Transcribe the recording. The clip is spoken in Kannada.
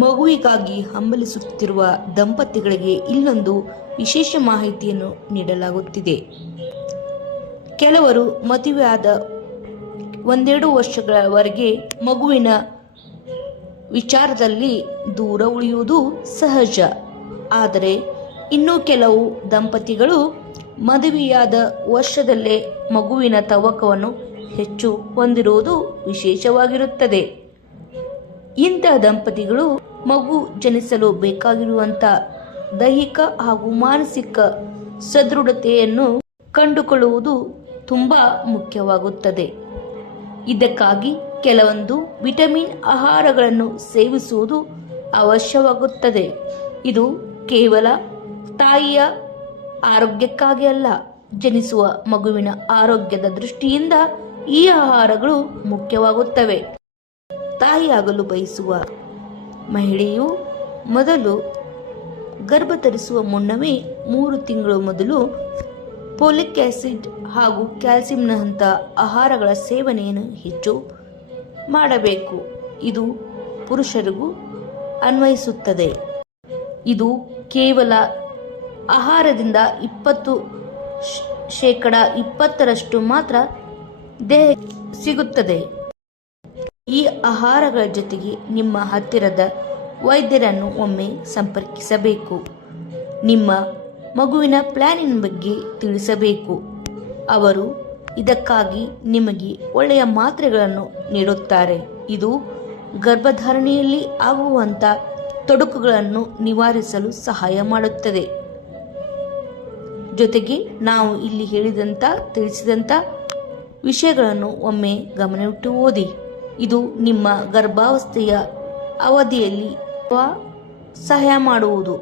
ಮಗುವಿಗಾಗಿ ಹಂಬಲಿಸುತ್ತಿರುವ ದಂಪತಿಗಳಿಗೆ ಇಲ್ಲೊಂದು ವಿಶೇಷ ಮಾಹಿತಿಯನ್ನು ನೀಡಲಾಗುತ್ತಿದೆ. ಕೆಲವರು ಮದುವೆಯಾದ 1-2 ವರ್ಷಗಳವರೆಗೆ ಮಗುವಿನ ವಿಚಾರದಲ್ಲಿ ದೂರ ಉಳಿಯುವುದು ಸಹಜ. ಆದರೆ ಇನ್ನು ಕೆಲವು ದಂಪತಿಗಳು ಮದುವೆಯಾದ ವರ್ಷದಲ್ಲೇ ಮಗುವಿನ ತವಕವನ್ನು ಹೆಚ್ಚು ಹೊಂದಿರುವುದು ವಿಶೇಷವಾಗಿರುತ್ತದೆ. ಇಂತಹ ದಂಪತಿಗಳು ಮಗು ಜನಿಸಲು ಬೇಕಾಗಿರುವಂಥ ದೈಹಿಕ ಹಾಗೂ ಮಾನಸಿಕ ಸದೃಢತೆಯನ್ನು ಕಂಡುಕೊಳ್ಳುವುದು ತುಂಬ ಮುಖ್ಯವಾಗುತ್ತದೆ. ಇದಕ್ಕಾಗಿ ಕೆಲವೊಂದು ವಿಟಮಿನ್ ಆಹಾರಗಳನ್ನು ಸೇವಿಸುವುದು ಅವಶ್ಯವಾಗುತ್ತದೆ. ಇದು ಕೇವಲ ತಾಯಿಯ ಆರೋಗ್ಯಕ್ಕಾಗಿ ಅಲ್ಲ, ಜನಿಸುವ ಮಗುವಿನ ಆರೋಗ್ಯದ ದೃಷ್ಟಿಯಿಂದ ಈ ಆಹಾರಗಳು ಮುಖ್ಯವಾಗುತ್ತವೆ. ತಾಯಿಯಾಗಲು ಬಯಸುವ ಮಹಿಳೆಯು ಮೊದಲು ಗರ್ಭ ಧರಿಸುವ ಮುನ್ನವೇ 3 ತಿಂಗಳು ಮೊದಲು ಫೋಲಿಕ್ ಆಸಿಡ್ ಹಾಗೂ ಕ್ಯಾಲ್ಸಿಯಂನಂಥ ಆಹಾರಗಳ ಸೇವನೆಯನ್ನು ಹೆಚ್ಚು ಮಾಡಬೇಕು. ಇದು ಪುರುಷರಿಗೂ ಅನ್ವಯಿಸುತ್ತದೆ. ಇದು ಕೇವಲ ಆಹಾರದಿಂದ 20% ಮಾತ್ರ ದೇಹಕ್ಕೆ ಸಿಗುತ್ತದೆ. ಈ ಆಹಾರಗಳ ಜೊತೆಗೆ ನಿಮ್ಮ ಹತ್ತಿರದ ವೈದ್ಯರನ್ನು ಒಮ್ಮೆ ಸಂಪರ್ಕಿಸಬೇಕು. ನಿಮ್ಮ ಮಗುವಿನ ಪ್ಲಾನಿನ ಬಗ್ಗೆ ತಿಳಿಸಬೇಕು. ಅವರು ಇದಕ್ಕಾಗಿ ನಿಮಗೆ ಒಳ್ಳೆಯ ಮಾತ್ರೆಗಳನ್ನು ನೀಡುತ್ತಾರೆ. ಇದು ಗರ್ಭಧಾರಣೆಯಲ್ಲಿ ಆಗುವಂಥ ತೊಡಕುಗಳನ್ನು ನಿವಾರಿಸಲು ಸಹಾಯ ಮಾಡುತ್ತದೆ. ಜೊತೆಗೆ ನಾವು ಇಲ್ಲಿ ತಿಳಿಸಿದಂಥ ವಿಷಯಗಳನ್ನು ಒಮ್ಮೆ ಗಮನವಿಟ್ಟು ಓದಿ. ಇದು ನಿಮ್ಮ ಗರ್ಭಾವಸ್ಥೆಯ ಅವಧಿಯಲ್ಲಿ ಸಹಾಯ ಮಾಡುವುದು.